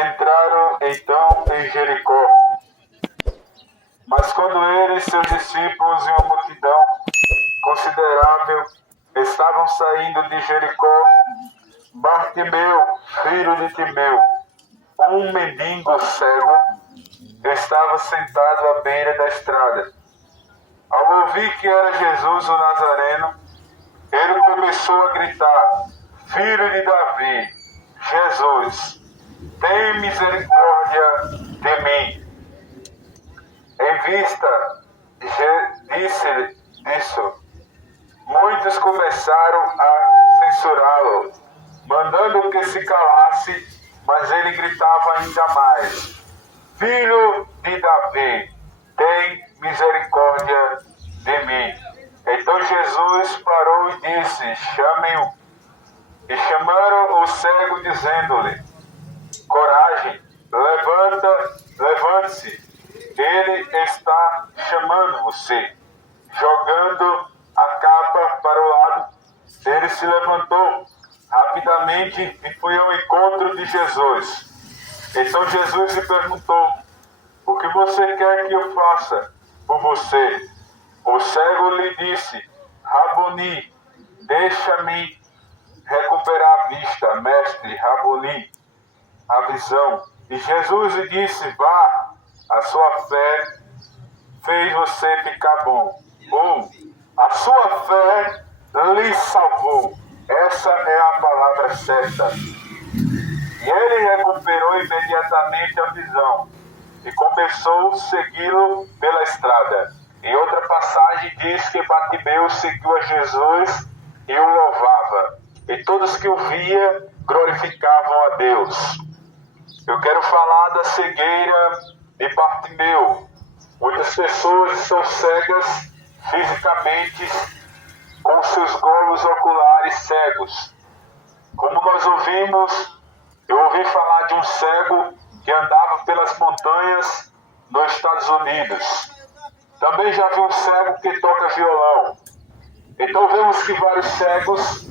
entraram então em Jericó. Mas quando ele, seus discípulos e uma multidão considerável estavam saindo de Jericó, Bartimeu, filho de Timeu, um mendigo cego, estava sentado à beira da estrada. Ao ouvir que era Jesus o Nazareno, ele começou a gritar: Filho de Davi, Jesus, tem misericórdia de mim. Em vista disso, muitos começaram a censurá-lo, mandando que se calasse, mas ele gritava ainda mais: Filho de Davi, tem misericórdia de mim. Então Jesus parou e disse: Chamem-o. E chamaram o cego, dizendo-lhe: Coragem, levante-se, ele está chamando você. Jogando a capa para o lado, ele se levantou rapidamente e foi ao encontro de Jesus. Então Jesus lhe perguntou: O que você quer que eu faça por você? O cego lhe disse: Raboni, deixa-me recuperar a vista, mestre, Raboni, a visão. E Jesus lhe disse: Vá, a sua fé fez você ficar bom. A sua fé lhe salvou. Essa é a palavra certa. E ele recuperou imediatamente a visão e começou a segui-lo pela estrada. Em outra passagem diz que Bartimeu seguiu a Jesus e o louvava. E todos que o via glorificavam a Deus. Eu quero falar da cegueira de Bartimeu. Muitas pessoas são cegas fisicamente, com seus globos oculares cegos. Como nós ouvimos, eu ouvi falar de um cego que andava pelas montanhas nos Estados Unidos. Também já vi um cego que toca violão. Então vemos que vários cegos,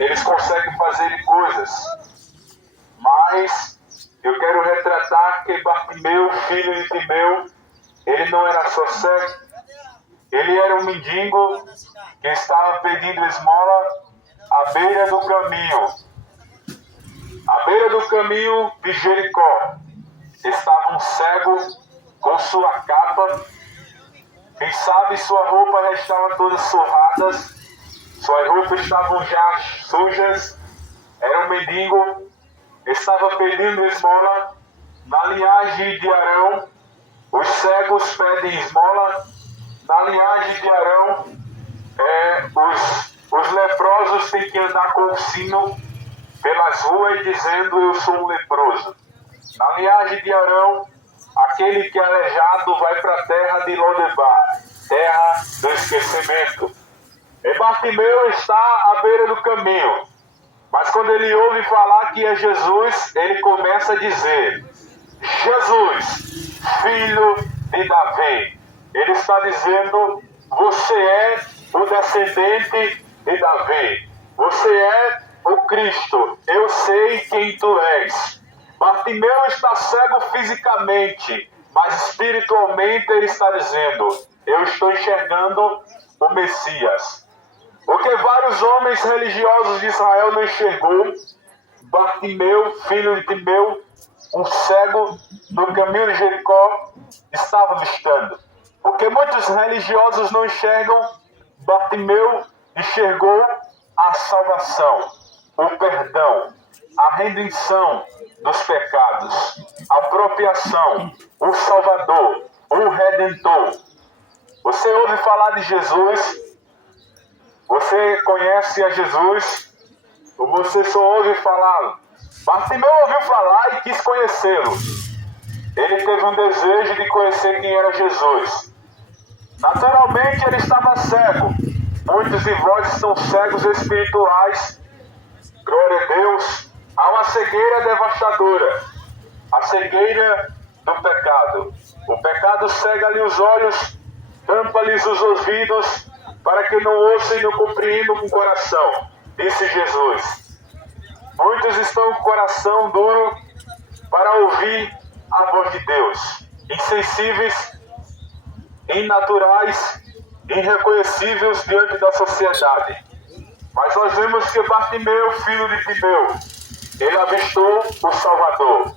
eles conseguem fazer coisas. Mas eu quero retratar que Bartimeu, filho de Timeu, ele não era só cego. Ele era um mendigo que estava pedindo esmola à beira do caminho. À beira do caminho de Jericó estava um cego com sua capa. Quem sabe sua roupa já estava toda surrada, suas roupas estavam já sujas. Era um mendigo, estava pedindo esmola. Na linhagem de Arão, os cegos pedem esmola. Na linhagem de Arão, os leprosos têm que andar com o sino pelas ruas dizendo: Eu sou um leproso. Na linhagem de Arão, aquele que é aleijado vai para a terra de Lodebar, terra do esquecimento. E Bartimeu está à beira do caminho. Mas quando ele ouve falar que é Jesus, ele começa a dizer: Jesus, filho de Davi. Ele está dizendo: você é o descendente de Davi. Você é o Cristo. Eu sei quem tu és. Bartimeu está cego fisicamente, mas espiritualmente ele está dizendo: eu estou enxergando o Messias. O que vários homens religiosos de Israel não enxergou, Bartimeu, filho de Timeu, um cego no caminho de Jericó, estava avistando. Porque muitos religiosos não enxergam, Bartimeu enxergou a salvação, o perdão, a redenção dos pecados, a apropriação, o Salvador, o Redentor. Você ouve falar de Jesus? Você conhece a Jesus? Ou você só ouve falar? Bartimeu ouviu falar e quis conhecê-lo. Ele teve um desejo de conhecer quem era Jesus. Naturalmente ele estava cego. Muitos de vós são cegos espirituais. Glória a Deus. Há uma cegueira devastadora. A cegueira do pecado. O pecado cega-lhe os olhos, tampa-lhes os ouvidos, para que não ouçam e não compreendam com o coração. Disse Jesus. Muitos estão com o coração duro, para ouvir a voz de Deus. Insensíveis, inaturais, irreconhecíveis diante da sociedade. Mas nós vemos que Bartimeu, filho de Timeu, ele avistou o Salvador.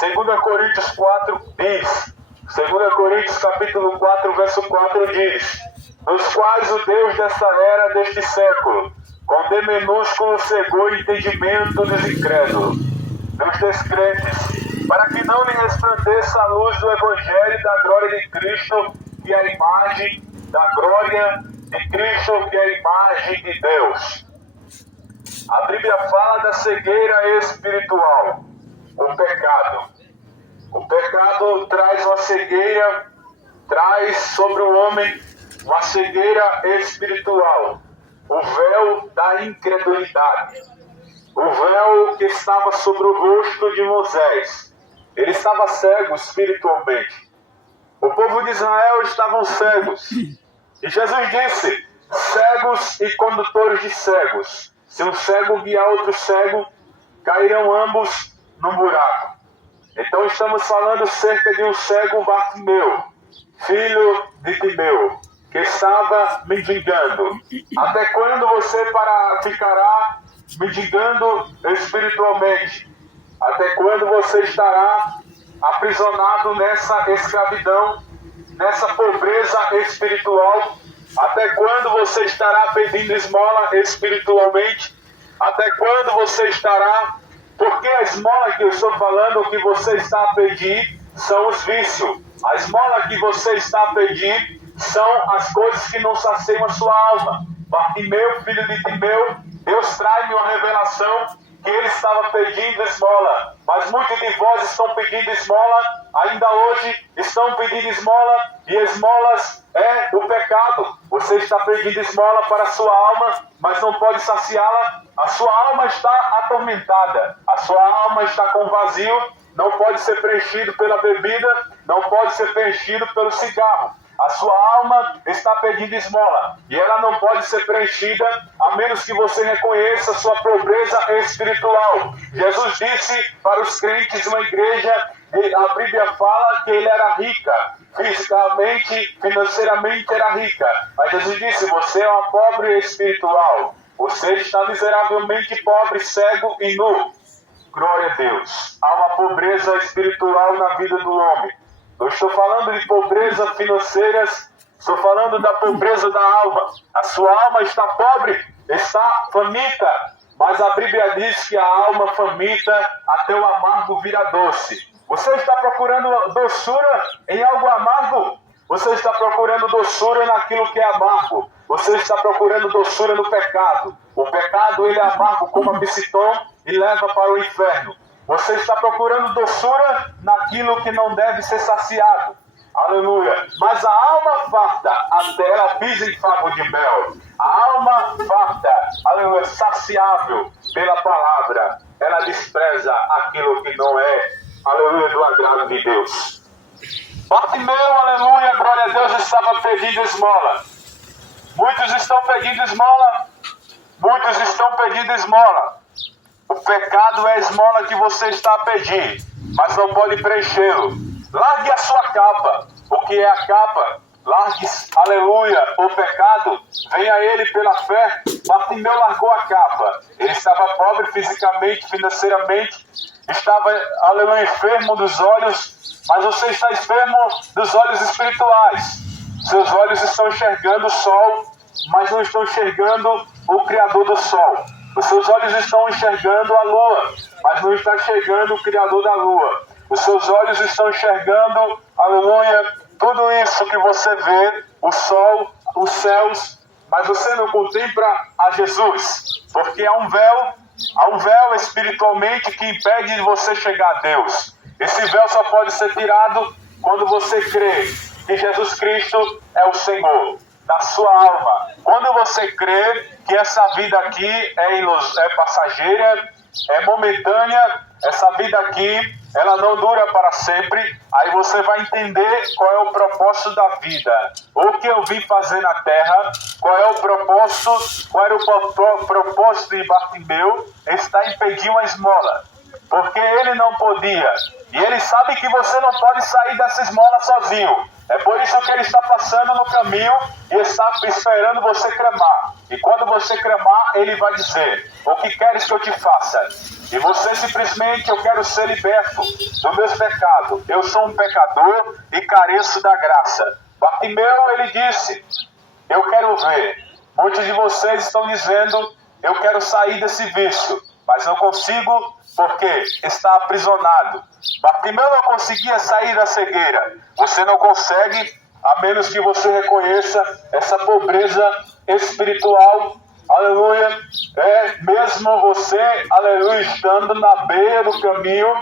2 Coríntios 4 diz, 2 Coríntios capítulo 4, verso 4 diz: nos quais o Deus dessa era, deste século, com D minúsculo, cegou o entendimento dos incrédulos, dos descrentes, para que não lhe resplandeça a luz do Evangelho da glória de Cristo, que é a imagem da glória de Cristo, que é a imagem de Deus. A Bíblia fala da cegueira espiritual, o pecado. O pecado traz uma cegueira, traz sobre o homem uma cegueira espiritual, o véu da incredulidade, o véu que estava sobre o rosto de Moisés. Ele estava cego espiritualmente. O povo de Israel estavam cegos. E Jesus disse: cegos e condutores de cegos. Se um cego guiar outro cego, cairão ambos no buraco. Então estamos falando cerca de um cego Bartimeu, filho de Timeu, que estava mendigando. Até quando você ficará mendigando espiritualmente? Até quando você estará aprisionado nessa escravidão, nessa pobreza espiritual? Até quando você estará pedindo esmola espiritualmente? Até quando você estará... Porque a esmola que eu estou falando, o que você está a pedir, são os vícios. A esmola que você está a pedir são as coisas que não saciam a sua alma. Bartimeu, filho de Timeu, Deus traz-me uma revelação que ele estava pedindo esmola. Mas muitos de vós estão pedindo esmola, ainda hoje estão pedindo esmola, e esmolas é o pecado. Você está pedindo esmola para a sua alma, mas não pode saciá-la. A sua alma está atormentada, a sua alma está com vazio, não pode ser preenchido pela bebida, não pode ser preenchido pelo cigarro. A sua alma está pedindo esmola, e ela não pode ser preenchida a menos que você reconheça sua pobreza espiritual. Jesus disse para os crentes numa igreja, a Bíblia fala que ele era rica, fisicamente, financeiramente era rica. Mas Jesus disse: você é uma pobre espiritual, você está miseravelmente pobre, cego e nu. Glória a Deus. Há uma pobreza espiritual na vida do homem. Eu estou falando de pobreza financeira, estou falando da pobreza da alma. A sua alma está pobre, está faminta, mas a Bíblia diz que a alma faminta até o amargo vira doce. Você está procurando doçura em algo amargo? Você está procurando doçura naquilo que é amargo. Você está procurando doçura no pecado. O pecado, ele é amargo como a psiton e leva para o inferno. Você está procurando doçura naquilo que não deve ser saciado. Aleluia. Mas a alma farta, até ela pisa em favo de mel. A alma farta, aleluia, saciável pela palavra, ela despreza aquilo que não é, aleluia, do agrado de Deus. Bartimeu, aleluia, glória a Deus, estava pedindo esmola. Muitos estão pedindo esmola. Muitos estão pedindo esmola. O pecado é a esmola que você está a pedir, mas não pode preenchê-lo. Largue a sua capa. O que é a capa? Largue, aleluia, o pecado. Venha a ele pela fé. Bartimeu largou a capa. Ele estava pobre fisicamente, financeiramente. Estava, aleluia, enfermo dos olhos. Mas você está enfermo dos olhos espirituais. Seus olhos estão enxergando o sol, mas não estão enxergando o Criador do sol. Os seus olhos estão enxergando a lua, mas não está enxergando o Criador da lua. Os seus olhos estão enxergando, aleluia, tudo isso que você vê, o sol, os céus, mas você não contempla a Jesus, porque há um véu espiritualmente que impede de você chegar a Deus. Esse véu só pode ser tirado quando você crê que Jesus Cristo é o Senhor da sua alma. Quando você crê que essa vida aqui é passageira, é momentânea, essa vida aqui, ela não dura para sempre, aí você vai entender qual é o propósito da vida. O que eu vim fazer na terra, qual é o propósito, qual era o propósito de Bartimeu, está impedindo a esmola. porque ele não podia. E ele sabe que você não pode sair dessa esmola sozinho. É por isso que ele está passando no caminho e está esperando você clamar. E quando você clamar, ele vai dizer: o que queres que eu te faça? E você simplesmente: eu quero ser liberto dos meus pecados. Eu sou um pecador e careço da graça. Bartimeu, ele disse: eu quero ver. Muitos de vocês estão dizendo: eu quero sair desse vício, mas não consigo porque está aprisionado. Bartimeu não conseguia sair da cegueira. Você não consegue a menos que você reconheça essa pobreza espiritual. Aleluia. Mesmo você, aleluia, estando na beira do caminho,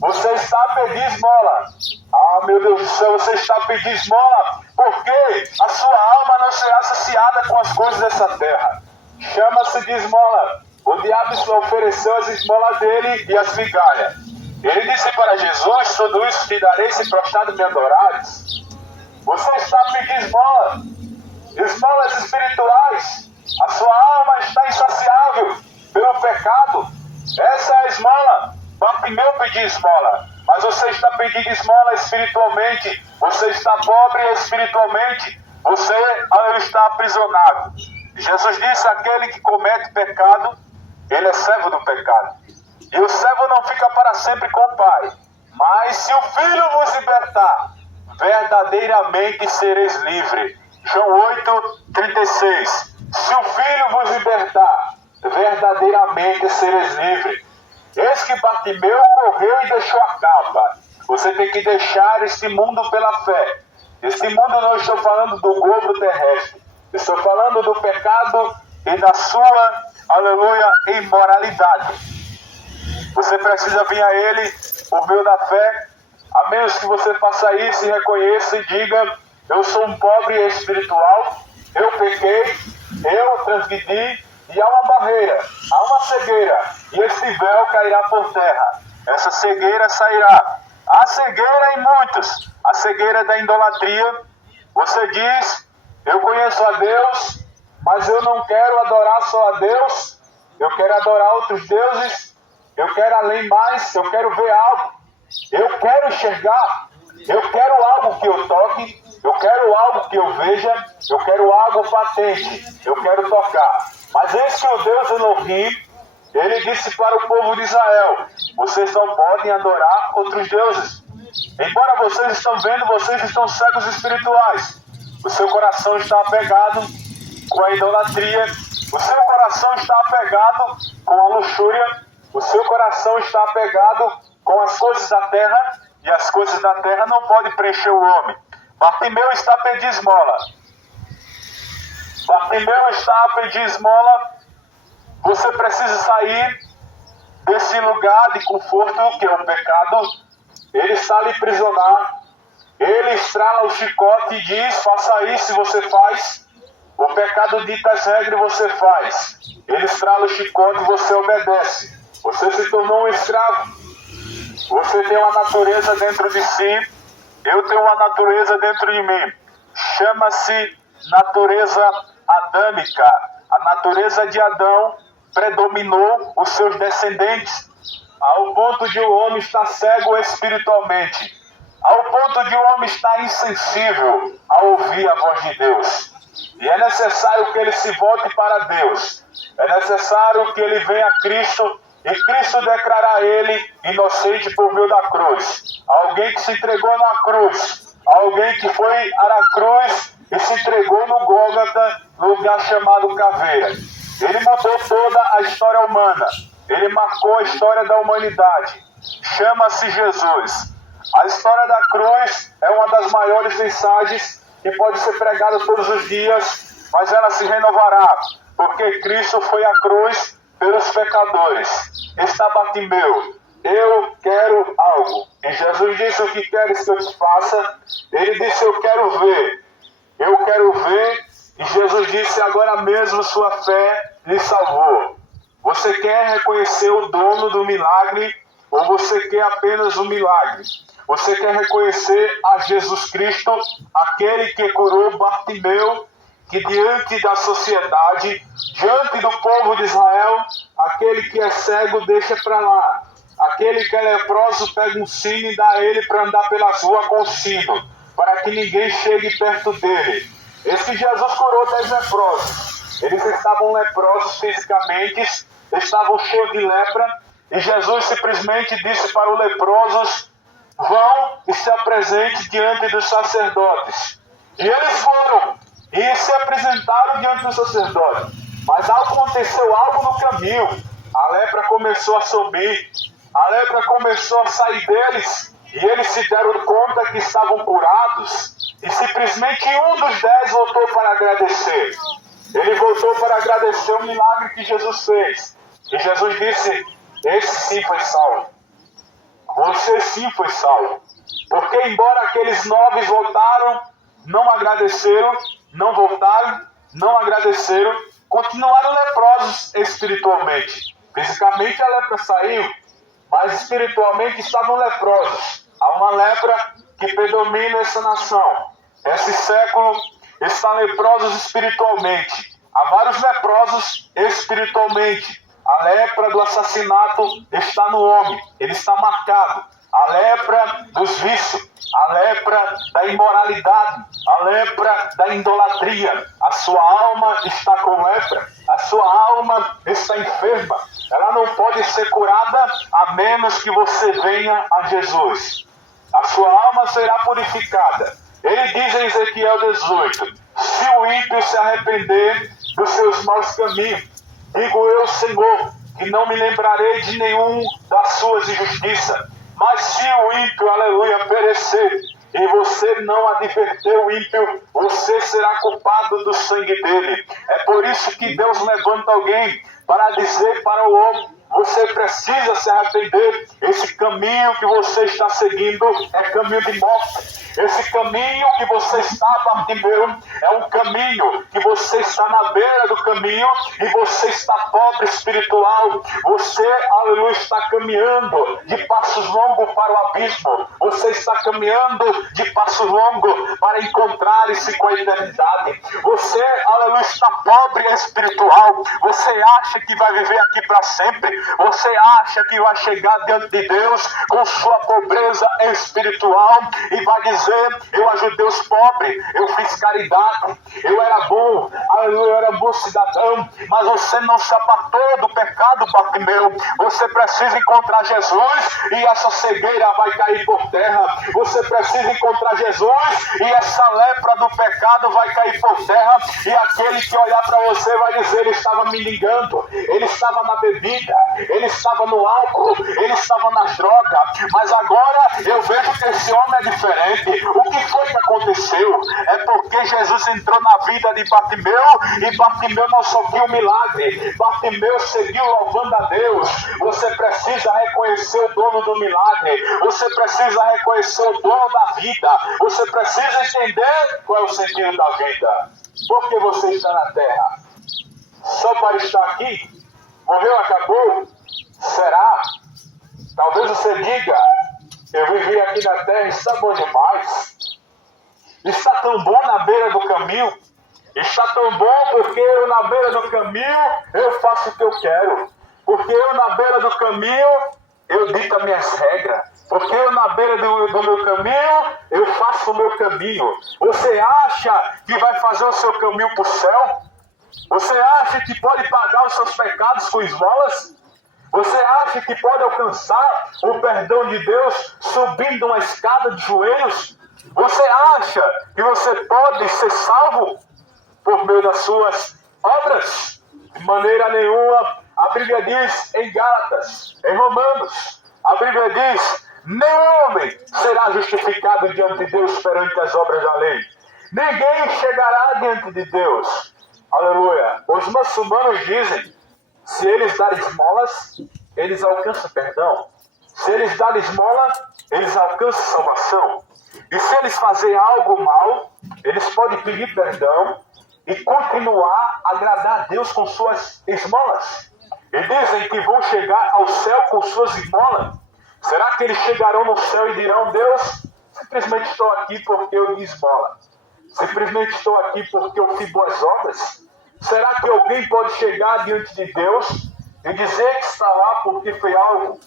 você está a pedir esmola. Ah, meu Deus do céu, você está a pedir esmola porque a sua alma não será saciada com as coisas dessa terra. Chama-se de esmola. O diabo ofereceu as esmolas dele e as migalhas. Ele disse para Jesus: tudo isso te darei se prostrado me adorares. Você está a pedir esmola, esmolas espirituais. A sua alma está insaciável pelo pecado. Essa é a esmola. Bartimeu pediu esmola, mas você está pedindo esmola espiritualmente. Você está pobre espiritualmente. Você está aprisionado. Jesus disse: aquele que comete pecado, ele é servo do pecado. E o servo não fica para sempre com o Pai. Mas se o Filho vos libertar, verdadeiramente sereis livres. João 8:36. Se o Filho vos libertar, verdadeiramente sereis livres. Eis que Bartimeu correu e deixou a capa. Você tem que deixar este mundo pela fé. Este mundo, não estou falando do globo terrestre. Estou falando do pecado e da sua, aleluia, imoralidade. Você precisa vir a Ele por meio da fé, a menos que você faça isso e reconheça e diga: eu sou um pobre espiritual, eu pequei, eu transgredi, e há uma barreira, há uma cegueira, e esse véu cairá por terra. Essa cegueira sairá. Há cegueira em muitos, a cegueira da idolatria. Você diz: eu conheço a Deus, mas eu não quero adorar só a Deus, eu quero adorar outros deuses, eu quero além mais, eu quero ver algo, eu quero enxergar, eu quero algo que eu toque, eu quero algo que eu veja, eu quero algo patente, eu quero tocar. Mas eis que o Deus Elohim, ele disse para o povo de Israel: vocês não podem adorar outros deuses. Embora vocês estão vendo, vocês estão cegos espirituais. O seu coração está apegado com a idolatria. O seu coração está apegado com a luxúria. O seu coração está apegado com as coisas da terra. E as coisas da terra não podem preencher o homem. Bartimeu está a pedir esmola. Bartimeu está a pedir esmola. Você precisa sair desse lugar de conforto que é o pecado. Ele está a lhe aprisionar. Ele estrala o chicote e diz: faça isso, e você faz. O pecado dita as regras e você faz. Ele estrala o chicote e você obedece. Você se tornou um escravo. Você tem uma natureza dentro de si. Eu tenho uma natureza dentro de mim. Chama-se natureza adâmica. A natureza de Adão predominou os seus descendentes, ao ponto de o homem estar cego espiritualmente, ao ponto de o homem estar insensível a ouvir a voz de Deus. E é necessário que ele se volte para Deus. É necessário que ele venha a Cristo, e Cristo declarará ele inocente por meio da cruz. Alguém que se entregou na cruz, alguém que foi à cruz e se entregou no Gólgota, lugar chamado Caveira. Ele mudou toda a história humana. Ele marcou a história da humanidade. Chama-se Jesus. A história da cruz é uma das maiores mensagens que pode ser pregada todos os dias, mas ela se renovará, porque Cristo foi à cruz pelos pecadores. Está Bartimeu: eu quero algo. E Jesus disse: o que queres que eu te faça? Ele disse: eu quero ver. Eu quero ver. E Jesus disse: agora mesmo sua fé lhe salvou. Você quer reconhecer o dono do milagre, ou você quer apenas um milagre? Você quer reconhecer a Jesus Cristo, aquele que curou Bartimeu, que diante da sociedade, diante do povo de Israel, aquele que é cego deixa para lá, aquele que é leproso pega um sino e dá a ele para andar pela rua com o sino, para que ninguém chegue perto dele. Esse Jesus curou 10 leprosos. Eles estavam leprosos fisicamente, estavam cheios de lepra, e Jesus simplesmente disse para os leprosos: vão e se apresentem diante dos sacerdotes. E eles foram e se apresentaram diante dos sacerdotes. Mas aconteceu algo no caminho. A lepra começou a subir, a lepra começou a sair deles, e eles se deram conta que estavam curados, e simplesmente um dos 10 voltou para agradecer. Ele voltou para agradecer o milagre que Jesus fez. E Jesus disse: esse sim foi salvo. Você sim foi salvo. Porque embora aqueles 9 voltaram, não agradeceram, não voltaram, não agradeceram, continuaram leprosos espiritualmente. Fisicamente a lepra saiu, mas espiritualmente estavam leprosos. Há uma lepra que predomina essa nação. Esse século está leprosos espiritualmente. Há vários leprosos espiritualmente. A lepra do assassinato está no homem, ele está marcado. A lepra dos vícios, a lepra da imoralidade, a lepra da idolatria. A sua alma está com lepra, a sua alma está enferma. Ela não pode ser curada a menos que você venha a Jesus. A sua alma será purificada. Ele diz em Ezequiel 18: se o ímpio se arrepender dos seus maus caminhos, digo eu, Senhor, que não me lembrarei de nenhum das suas injustiças. Mas se o ímpio, aleluia, perecer, e você não adverter o ímpio, você será culpado do sangue dele. É por isso que Deus levanta alguém para dizer para o homem: você precisa se arrepender. Esse caminho que você está seguindo é caminho de morte. Esse caminho que você está, Bartimeu, é um caminho que você está na beira do caminho e você está pobre espiritual. Você, aleluia, está caminhando de passos longos para o abismo. Você está caminhando de passos longos para encontrar-se com a eternidade. Você, aleluia, está pobre espiritual. Você acha que vai viver aqui para sempre. Você acha que vai chegar diante de Deus com sua pobreza espiritual e vai dizer: eu ajudei os pobres, eu fiz caridade, eu era bom, eu era bom cidadão. Mas você não se apartou do pecado, Bartimeu. Você precisa encontrar Jesus e essa cegueira vai cair por terra. Você precisa encontrar Jesus e essa lepra do pecado vai cair por terra. E aquele que olhar para você vai dizer: ele estava me ligando, ele estava na bebida, ele estava no álcool, ele estava nas drogas, mas agora eu vejo que esse homem é diferente. O que foi que aconteceu? É porque Jesus entrou na vida de Bartimeu e Bartimeu não só viu o milagre, Bartimeu seguiu louvando a Deus. Você precisa reconhecer o dono do milagre, você precisa reconhecer o dono da vida, você precisa entender qual é o sentido da vida. Por que você está na terra? Só para estar aqui? Morreu, acabou? Será? Talvez você diga: eu vivi aqui na terra e está bom demais. Está tão bom na beira do caminho. Está tão bom porque eu na beira do caminho eu faço o que eu quero. Porque eu na beira do caminho eu dito minhas regras. Porque eu na beira do meu caminho eu faço o meu caminho. Você acha que vai fazer o seu caminho para o céu? Você acha que pode pagar os seus pecados com esmolas? Você acha que pode alcançar o perdão de Deus subindo uma escada de joelhos? Você acha que você pode ser salvo por meio das suas obras? De maneira nenhuma. A Bíblia diz em Gálatas, em Romanos, a Bíblia diz: nenhum homem será justificado diante de Deus perante as obras da lei. Ninguém chegará diante de Deus. Aleluia. Os muçulmanos dizem: se eles darem esmolas, eles alcançam perdão. Se eles darem esmola, eles alcançam salvação. E se eles fazerem algo mal, eles podem pedir perdão e continuar a agradar a Deus com suas esmolas. E dizem que vão chegar ao céu com suas esmolas. Será que eles chegarão no céu e dirão: Deus, simplesmente estou aqui porque eu dei esmola. Simplesmente estou aqui porque eu fiz boas obras? Será que alguém pode chegar diante de Deus e dizer que está lá porque foi algo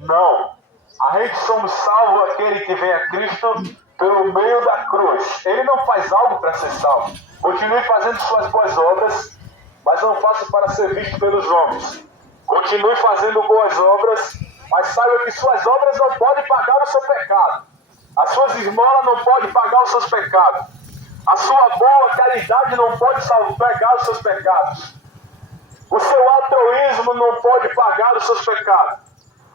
Não. A gente somos salvos aquele que vem a Cristo pelo meio da cruz. Ele não faz algo para ser salvo. Continue fazendo suas boas obras, mas não faça para ser visto pelos homens. Continue fazendo boas obras, mas saiba que suas obras não podem pagar o seu pecado. As suas esmolas não podem pagar os seus pecados. A sua boa caridade não pode pagar os seus pecados. O seu altruísmo não pode pagar os seus pecados.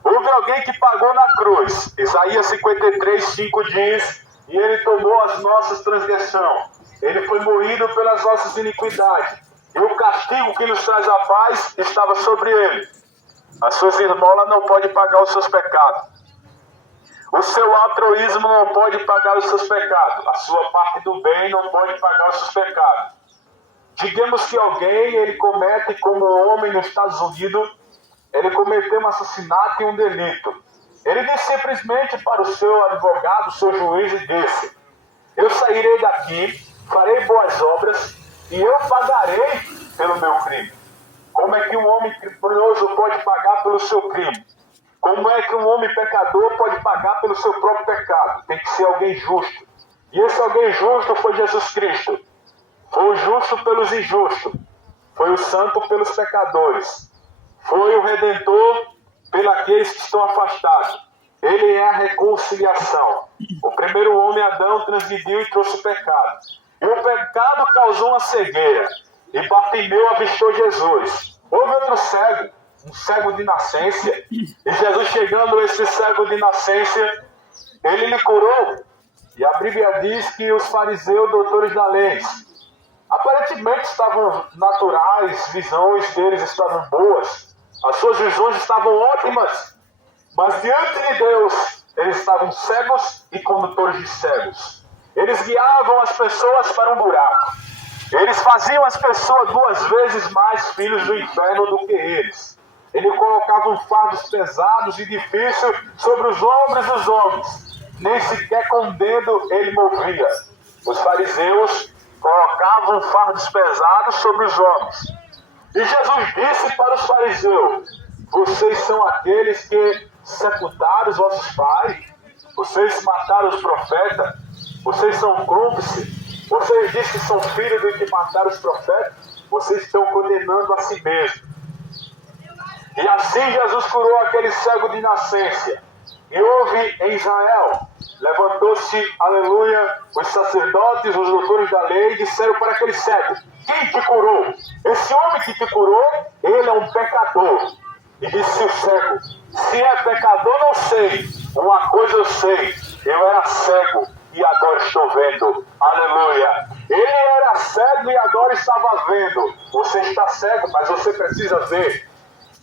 Houve alguém que pagou na cruz. Isaías 53:5 diz: e ele tomou as nossas transgressões. Ele foi moído pelas nossas iniquidades. E o castigo que nos traz a paz estava sobre ele. As suas esmolas não podem pagar os seus pecados. O seu altruísmo não pode pagar os seus pecados. A sua parte do bem não pode pagar os seus pecados. Digamos que alguém, ele comete como homem nos Estados Unidos, ele cometeu um assassinato e um delito. Ele disse simplesmente para o seu advogado, o seu juiz, e disse: eu sairei daqui, farei boas obras e eu pagarei pelo meu crime. Como é que um homem criminoso pode pagar pelo seu crime? Como é que um homem pecador pode pagar pelo seu próprio pecado? Tem que ser alguém justo. E esse alguém justo foi Jesus Cristo. Foi o justo pelos injustos. Foi o santo pelos pecadores. Foi o Redentor pelos aqueles que estão afastados. Ele é a reconciliação. O primeiro homem, Adão, transgrediu e trouxe o pecado. E o pecado causou uma cegueira. E Bartimeu avistou Jesus. Houve outro cego, um cego de nascença. E Jesus, chegando a esse cego de nascença, ele lhe curou. E a Bíblia diz que os fariseus, doutores da lei, aparentemente estavam naturais, visões deles estavam boas. As suas visões estavam ótimas. Mas diante de Deus, eles estavam cegos e condutores de cegos. Eles guiavam as pessoas para um buraco. Eles faziam as pessoas 2 vezes mais filhos do inferno do que eles. Eles colocavam fardos pesados e difíceis sobre os ombros dos homens. Nem sequer com o dedo ele movia. Os fariseus colocavam fardos pesados sobre os homens. E Jesus disse para os fariseus: vocês são aqueles que sepultaram os vossos pais, vocês mataram os profetas, vocês são cúmplices, vocês dizem que são filhos dos que mataram os profetas, vocês estão condenando a si mesmos. E assim Jesus curou aquele cego de nascença. E houve em Israel, levantou-se, aleluia, os sacerdotes, os doutores da lei, e disseram para aquele cego: quem te curou? Esse homem que te curou, ele é um pecador. E disse o cego: se é pecador, não sei. Uma coisa eu sei, eu era cego e agora estou vendo. Aleluia. Ele era cego e agora estava vendo. Você está cego, mas você precisa ver.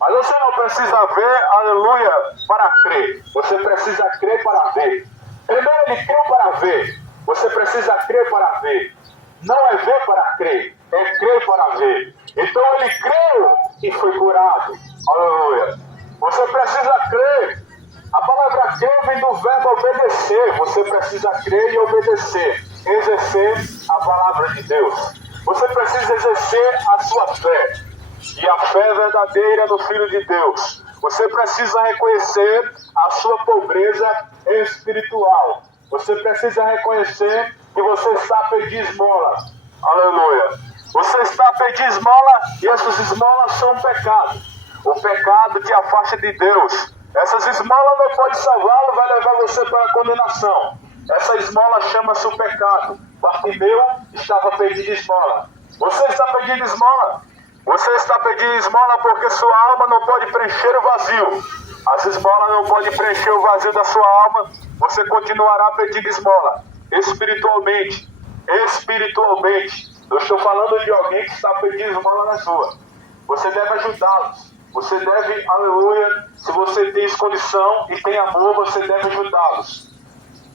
Mas você não precisa ver, aleluia, para crer. Você precisa crer para ver. Primeiro ele creu para ver. Você precisa crer para ver. Não é ver para crer, é crer para ver. Então ele creu e foi curado. Aleluia. Você precisa crer. A palavra crer vem do verbo obedecer. Você precisa crer e obedecer. Exercer a palavra de Deus. Você precisa exercer a sua fé. E a fé verdadeira no Filho de Deus. Você precisa reconhecer a sua pobreza espiritual. Você precisa reconhecer que você está a pedir esmola. Aleluia. Você está a pedir esmola e essas esmolas são um pecado. O pecado te afasta de Deus. Essas esmolas não podem salvá-lo, vai levar você para a condenação. Essa esmola chama-se o pecado. Bartimeu estava pedindo esmola. Você está pedindo esmola? Você está pedindo esmola porque sua alma não pode preencher o vazio. As esmolas não podem preencher o vazio da sua alma. Você continuará pedindo esmola. Espiritualmente. Eu estou falando de alguém que está pedindo esmola na sua. Você deve ajudá-los. Você deve, aleluia, se você tem condição e tem amor, você deve ajudá-los.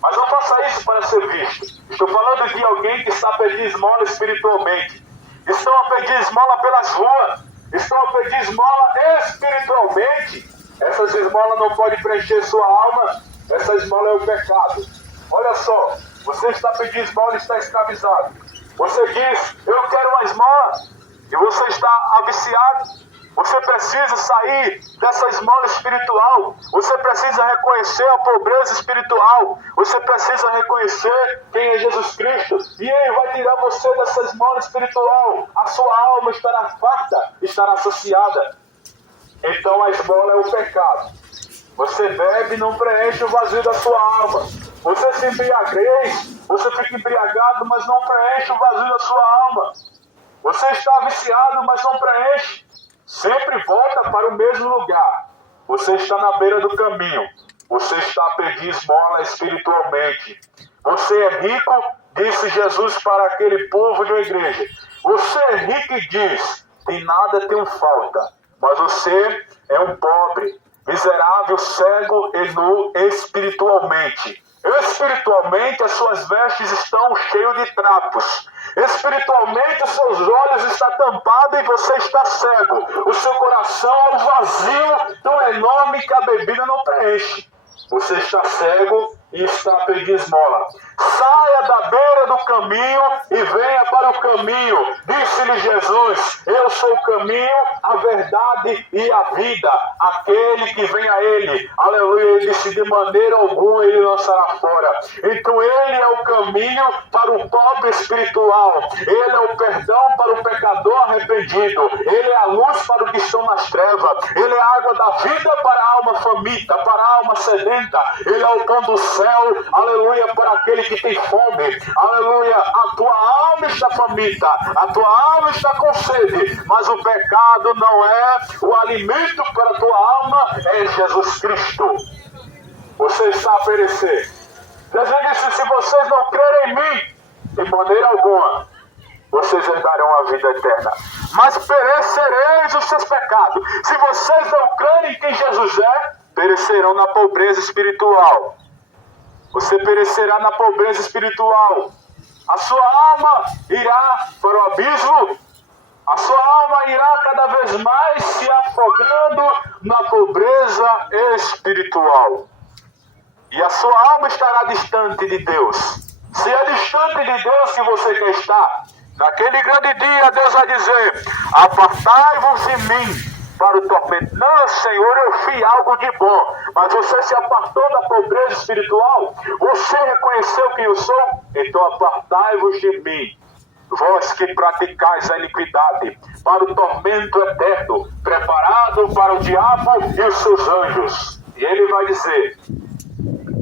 Mas não faça isso para ser visto. Estou falando de alguém que está pedindo esmola espiritualmente. Estão a pedir esmola pelas ruas. Estão a pedir esmola espiritualmente. Essas esmolas não podem preencher sua alma. Essa esmola é o pecado. Olha só, você está pedindo esmola e está escravizado. Você diz: eu quero uma esmola. E você está aviciado. Você precisa sair dessa esmola espiritual. Você precisa reconhecer a pobreza espiritual. Você precisa reconhecer quem é Jesus Cristo. E Ele vai tirar você dessa esmola espiritual. A sua alma estará farta, estará saciada. Então a esmola é o pecado. Você bebe e não preenche o vazio da sua alma. Você se embriaguez, você fica embriagado, mas não preenche o vazio da sua alma. Você está viciado, mas não preenche. Sempre volta para o mesmo lugar. Você está na beira do caminho. Você está a pedir esmola espiritualmente. Você é rico, disse Jesus para aquele povo da igreja. Você é rico e diz, em nada tenho falta. Mas você é um pobre, miserável, cego e nu espiritualmente. Espiritualmente as suas vestes estão cheias de trapos. Espiritualmente os seus olhos estão tampados e você está cego. O seu coração é um vazio tão enorme que a bebida não preenche. Você está cego e está a pedir esmola. Saia da beira do caminho e venha para o caminho. Disse-lhe Jesus, eu sou o caminho, a verdade e a vida. Aquele que vem a Ele, aleluia, Ele disse, de maneira alguma Ele não estará fora. Então Ele é o caminho para o pobre espiritual. Ele é o perdão para o pecador arrependido. Ele é a luz para os que estão nas trevas. Ele é a água da vida para a alma faminta, para a alma sedenta. Ele é o pão do céu, aleluia, para aquele que tem fome. Aleluia, a tua alma está faminta, a tua alma está com sede, mas o pecado não é o alimento para a tua alma, é Jesus Cristo. Você está a perecer. Jesus disse, se vocês não crerem em mim, de maneira alguma, vocês herdarão a vida eterna. Mas perecereis os seus pecados. Se vocês não crerem em quem Jesus é, perecerão na pobreza espiritual. Você perecerá na pobreza espiritual. A sua alma irá para o abismo. A sua alma irá cada vez mais se afogando na pobreza espiritual. E a sua alma estará distante de Deus. Se é distante de Deus que você quer estar, naquele grande dia Deus vai dizer, apartai-vos de mim para o tormento. Não, Senhor, eu fiz algo de bom. Mas você se apartou da pobreza espiritual? Você reconheceu quem eu sou? Então apartai-vos de mim, vós que praticais a iniquidade, para o tormento eterno, preparado para o diabo e os seus anjos. E ele vai dizer,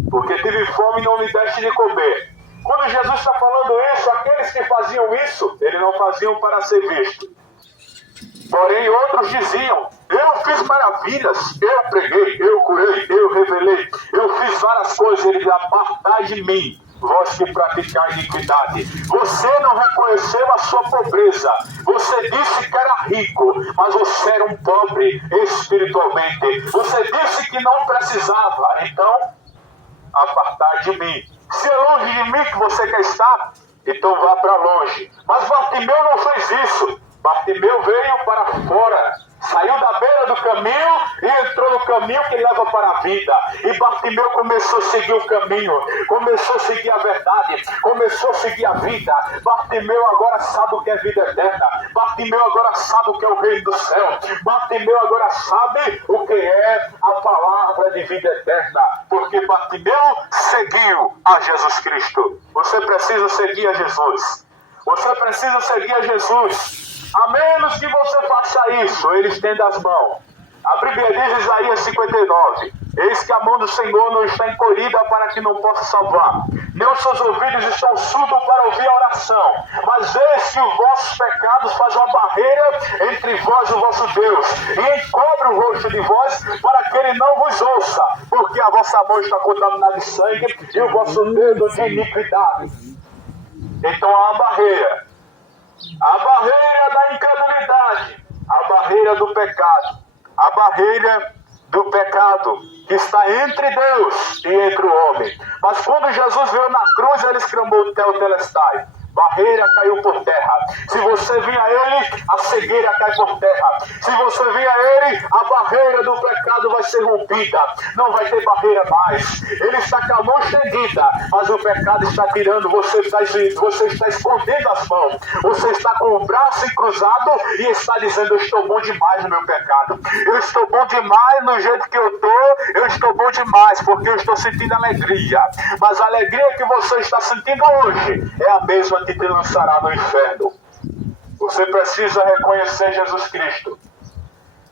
porque tive fome e não lhe deste de comer. Quando Jesus está falando isso, aqueles que faziam isso, eles não faziam para ser visto. Porém, outros diziam, eu fiz maravilhas, eu preguei, eu curei, eu revelei, eu fiz várias coisas. Ele diz, apartai de mim, vós que praticais iniquidade. Você não reconheceu a sua pobreza. Você disse que era rico, mas você era um pobre espiritualmente. Você disse que não precisava. Então, apartai de mim. Se é longe de mim que você quer estar, então vá para longe. Mas Bartimeu não fez isso. Bartimeu veio para fora, saiu da beira do caminho e entrou no caminho que leva para a vida. E Bartimeu começou a seguir o caminho, começou a seguir a verdade, começou a seguir a vida. Bartimeu agora sabe o que é vida eterna. Bartimeu agora sabe o que é o reino do céu. Bartimeu agora sabe o que é a palavra de vida eterna. Porque Bartimeu seguiu a Jesus Cristo. Você precisa seguir a Jesus. Você precisa seguir a Jesus. A menos que você faça isso, ele estende as mãos. A Bíblia diz em Isaías 59, eis que a mão do Senhor não está encolhida para que não possa salvar, nem os seus ouvidos estão surdos para ouvir a oração, mas eis que os vossos pecados fazem uma barreira entre vós e o vosso Deus, e encobre o rosto de vós para que ele não vos ouça, porque a vossa mão está contaminada de sangue e o vosso dedo de iniquidade. Então há uma barreira. A barreira da incredulidade, a barreira do pecado, a barreira do pecado que está entre Deus e entre o homem. Mas quando Jesus veio na cruz, ele exclamou Tetelestai, barreira caiu por terra. Se você vir a Ele, a cegueira cai por terra. Se você vir a Ele, a barreira do pecado vai ser rompida. Não vai ter barreira mais. Ele está com a mão estendida, mas o pecado está tirando. Você está escondendo as mãos. Você está com o braço cruzado e está dizendo: eu estou bom demais no meu pecado. Eu estou bom demais no jeito que eu estou. Eu estou bom demais porque eu estou sentindo alegria. Mas a alegria que você está sentindo hoje é a mesma que te lançará no inferno. Você precisa reconhecer Jesus Cristo.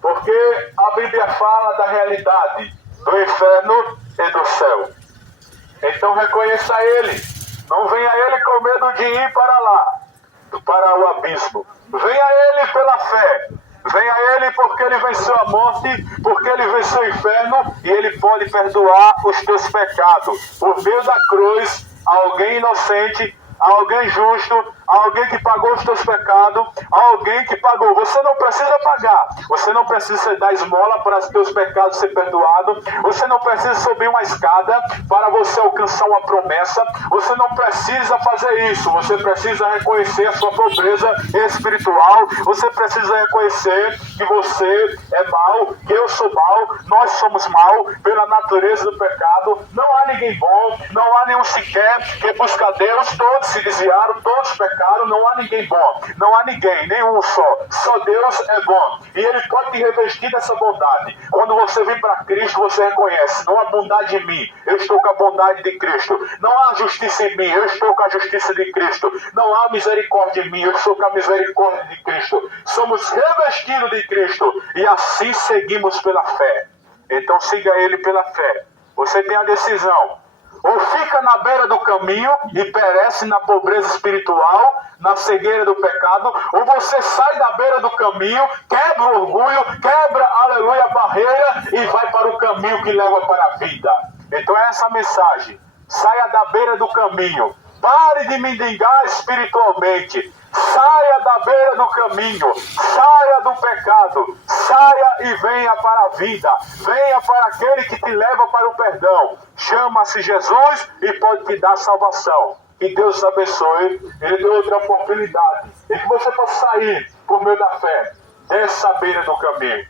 Porque a Bíblia fala da realidade do inferno e do céu. Então reconheça Ele. Não venha a Ele com medo de ir para lá, para o abismo. Venha a Ele pela fé. Venha a Ele porque Ele venceu a morte, porque Ele venceu o inferno e Ele pode perdoar os teus pecados. Por meio da cruz, alguém inocente, alguém justo, alguém que pagou os teus pecados, alguém que pagou. Você não precisa pagar, você não precisa dar esmola para os teus pecados ser perdoados, você não precisa subir uma escada para você alcançar uma promessa, você não precisa fazer isso, você precisa reconhecer a sua pobreza espiritual, você precisa reconhecer que você é mau, que eu sou mau, nós somos mau, pela natureza do pecado, não há ninguém bom, não há nenhum sequer que busca Deus, todos se desviaram, todos pecaram, não há ninguém bom, não há ninguém, nenhum só Deus é bom, e Ele pode te revestir dessa bondade. Quando você vem para Cristo, você reconhece: não há bondade em mim, eu estou com a bondade de Cristo. Não há justiça em mim, eu estou com a justiça de Cristo. Não há misericórdia em mim, eu estou com a misericórdia de Cristo. Somos revestidos de Cristo e assim seguimos pela fé. Então siga Ele pela fé. Você tem a decisão: ou fica na beira do caminho e perece na pobreza espiritual, na cegueira do pecado, ou você sai da beira do caminho, quebra o orgulho, quebra, aleluia, a barreira e vai para o caminho que leva para a vida. Então é essa a mensagem: saia da beira do caminho, pare de mendigar espiritualmente, saia da beira do caminho, saia do pecado, saia e venha para a vida, venha para aquele que te leva para o perdão. Chama-se Jesus e pode te dar salvação. Que Deus te abençoe. Ele deu outra oportunidade e que você possa sair por meio da fé dessa beira do caminho.